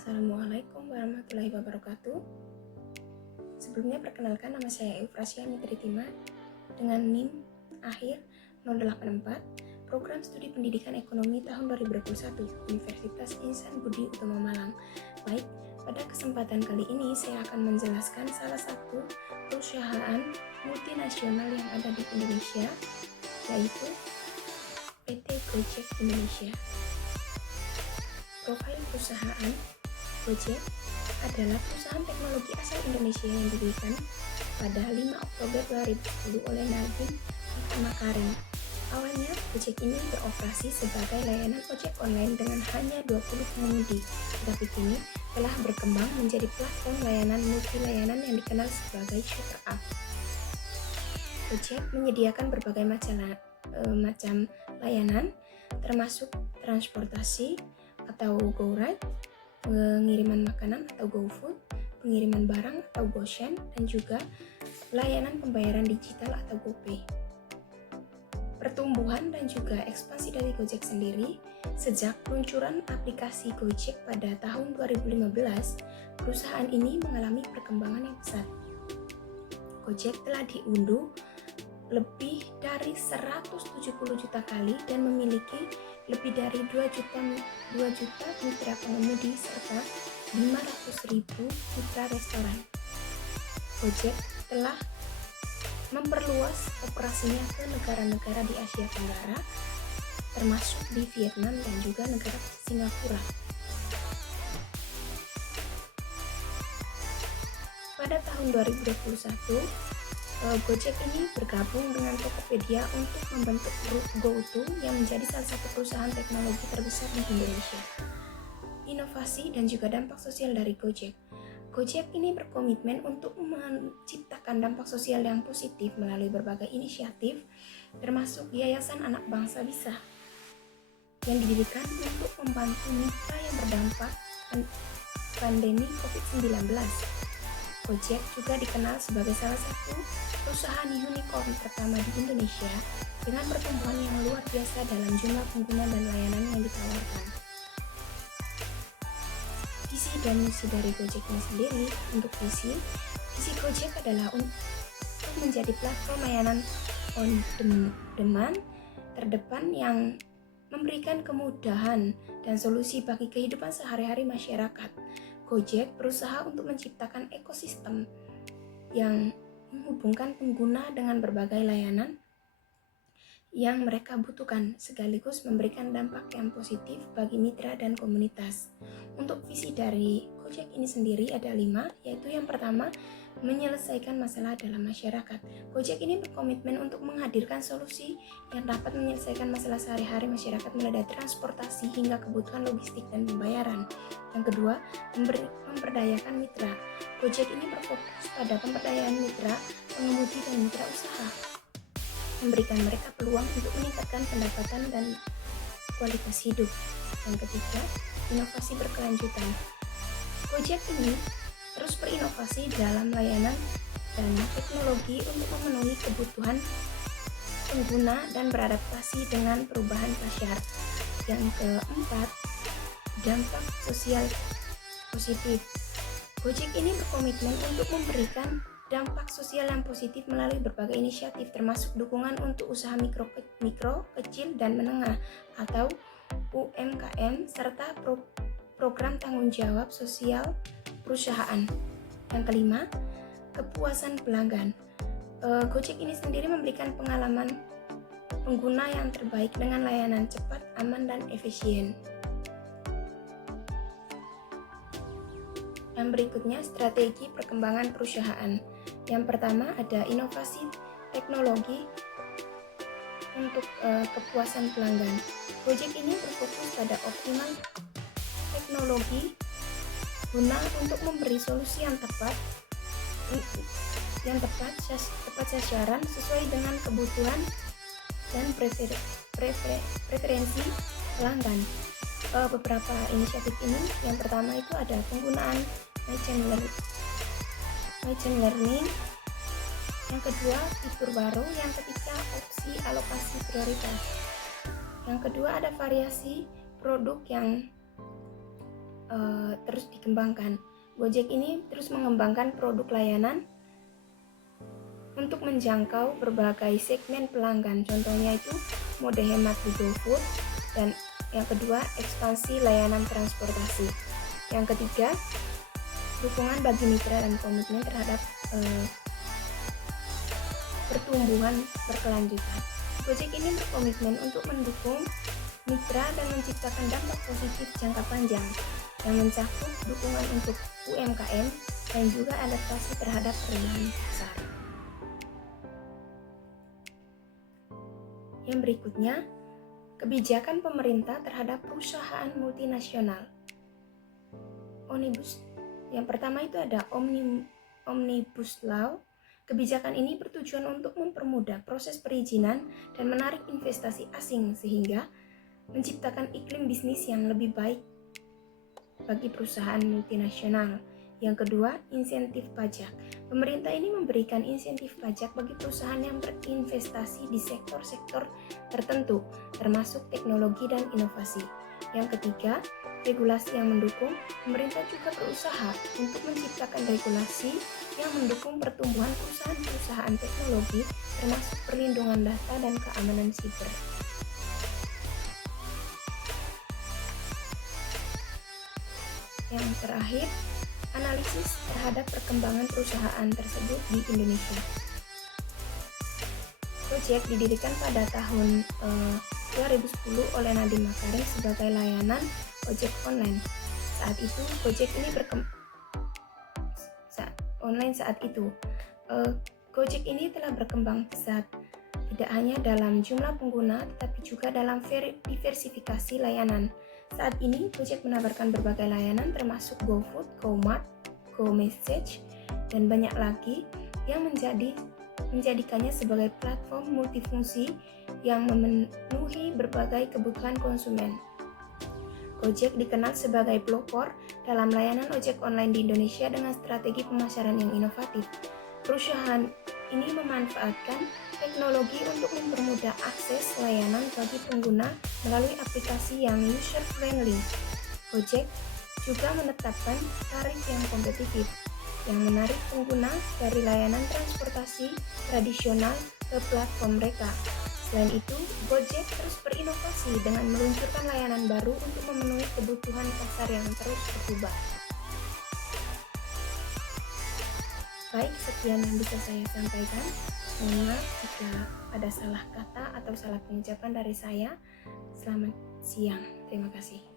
Assalamualaikum warahmatullahi wabarakatuh. Sebelumnya perkenalkan, nama saya Eufrasia Mitritima dengan NIM akhir 084, Program Studi Pendidikan Ekonomi tahun 2021, Universitas Insan Budi Utomo Malang. Baik, pada kesempatan kali ini saya akan menjelaskan salah satu perusahaan multinasional yang ada di Indonesia, yaitu PT Gojek Indonesia. Profil perusahaan Gojek adalah perusahaan teknologi asal Indonesia yang didirikan pada 5 Oktober 2010 oleh Nadiem Makarim. Awalnya, Gojek ini beroperasi sebagai layanan ojek online dengan hanya 20 pengemudi, tetapi kini telah berkembang menjadi platform layanan multi-layanan yang dikenal sebagai super app. Gojek menyediakan berbagai macam layanan, termasuk transportasi atau GoRide, pengiriman makanan atau GoFood, pengiriman barang atau GoSend, dan juga layanan pembayaran digital atau GoPay. Pertumbuhan dan juga ekspansi dari Gojek sendiri, sejak peluncuran aplikasi Gojek pada tahun 2015, perusahaan ini mengalami perkembangan yang pesat. Gojek telah diunduh lebih dari 170 juta kali dan memiliki lebih dari 2 juta mitra pengemudi serta 500.000 mitra restoran. Gojek telah memperluas operasinya ke negara-negara di Asia Tenggara, termasuk di Vietnam dan juga negara Singapura. Pada tahun 2021, Gojek ini bergabung dengan Tokopedia untuk membentuk grup GoTo yang menjadi salah satu perusahaan teknologi terbesar di Indonesia. Inovasi dan juga dampak sosial dari Gojek. Gojek ini berkomitmen untuk menciptakan dampak sosial yang positif melalui berbagai inisiatif, termasuk Yayasan Anak Bangsa Bisa yang didirikan untuk membantu mitra yang berdampak pandemi COVID-19. Gojek juga dikenal sebagai salah satu perusahaan unicorn pertama di Indonesia dengan pertumbuhan yang luar biasa dalam jumlah pengguna dan layanan yang ditawarkan. Visi dan misi dari Gojek ini sendiri. Untuk visi Gojek adalah untuk menjadi platform layanan on demand terdepan yang memberikan kemudahan dan solusi bagi kehidupan sehari-hari masyarakat. Gojek berusaha untuk menciptakan ekosistem yang menghubungkan pengguna dengan berbagai layanan yang mereka butuhkan, sekaligus memberikan dampak yang positif bagi mitra dan komunitas. Untuk visi dari Gojek ini sendiri ada 5, yaitu yang pertama, menyelesaikan masalah dalam masyarakat. Gojek ini berkomitmen untuk menghadirkan solusi yang dapat menyelesaikan masalah sehari-hari masyarakat mulai dari transportasi hingga kebutuhan logistik dan pembayaran. Yang kedua, memberdayakan mitra. Gojek ini berfokus pada pemberdayaan mitra, pengemudi dan mitra usaha, memberikan mereka peluang untuk meningkatkan pendapatan dan kualitas hidup. Yang ketiga, inovasi berkelanjutan. Gojek ini terus berinovasi dalam layanan dan teknologi untuk memenuhi kebutuhan pengguna dan beradaptasi dengan perubahan pasar. Yang keempat, dampak sosial positif. Gojek ini berkomitmen untuk memberikan dampak sosial yang positif melalui berbagai inisiatif, termasuk dukungan untuk usaha mikro, kecil, dan menengah atau UMKM, serta program tanggung jawab sosial perusahaan. Yang kelima, kepuasan pelanggan. Gojek ini sendiri memberikan pengalaman pengguna yang terbaik dengan layanan cepat, aman, dan efisien. Yang berikutnya, strategi perkembangan perusahaan. Yang pertama ada inovasi teknologi untuk kepuasan pelanggan. Gojek ini berfokus pada optimal teknologi guna untuk memberi solusi yang tepat sasaran sesuai dengan kebutuhan dan preferensi pelanggan. Beberapa inisiatif ini, yang pertama itu ada penggunaan machine learning, yang kedua fitur baru, yang ketiga opsi alokasi prioritas, yang kedua ada variasi produk yang terus dikembangkan. Gojek ini terus mengembangkan produk layanan untuk menjangkau berbagai segmen pelanggan. Contohnya itu mode hemat di GoFood, dan yang kedua ekspansi layanan transportasi. Yang ketiga, dukungan bagi mitra dan komitmen terhadap pertumbuhan berkelanjutan. Gojek ini berkomitmen untuk mendukung mitra dan menciptakan dampak positif jangka panjang yang mencakup dukungan untuk UMKM dan juga adaptasi terhadap perubahan pasar. Yang berikutnya, kebijakan pemerintah terhadap perusahaan multinasional. Omnibus. Yang pertama itu ada Omnibus Law. Kebijakan ini bertujuan untuk mempermudah proses perizinan dan menarik investasi asing sehingga menciptakan iklim bisnis yang lebih baik bagi perusahaan multinasional. Yang kedua, insentif pajak. Pemerintah ini memberikan insentif pajak bagi perusahaan yang berinvestasi di sektor-sektor tertentu, termasuk teknologi dan inovasi. Yang ketiga, regulasi yang mendukung. Pemerintah juga berusaha untuk menciptakan regulasi yang mendukung pertumbuhan perusahaan-perusahaan teknologi, termasuk perlindungan data dan keamanan siber. Yang terakhir, analisis terhadap perkembangan perusahaan tersebut di Indonesia. Gojek didirikan pada tahun 2010 oleh Nadiem Makarim sebagai layanan ojek online. Saat itu Gojek ini Gojek ini telah berkembang pesat, tidak hanya dalam jumlah pengguna tetapi juga dalam diversifikasi layanan. Saat ini Gojek menawarkan berbagai layanan termasuk GoFood, GoMart, GoMessage, dan banyak lagi yang menjadikannya sebagai platform multifungsi yang memenuhi berbagai kebutuhan konsumen. Gojek dikenal sebagai pelopor dalam layanan ojek online di Indonesia dengan strategi pemasaran yang inovatif. Perusahaan ini memanfaatkan teknologi untuk mempermudah akses layanan bagi pengguna melalui aplikasi yang user-friendly. Gojek juga menetapkan tarif yang kompetitif, yang menarik pengguna dari layanan transportasi tradisional ke platform mereka. Selain itu, Gojek terus berinovasi dengan meluncurkan layanan baru untuk memenuhi kebutuhan pasar yang terus berubah. Baik, sekian yang bisa saya sampaikan. Mohon maaf jika ada salah kata atau salah pengucapan dari saya. Selamat siang. Terima kasih.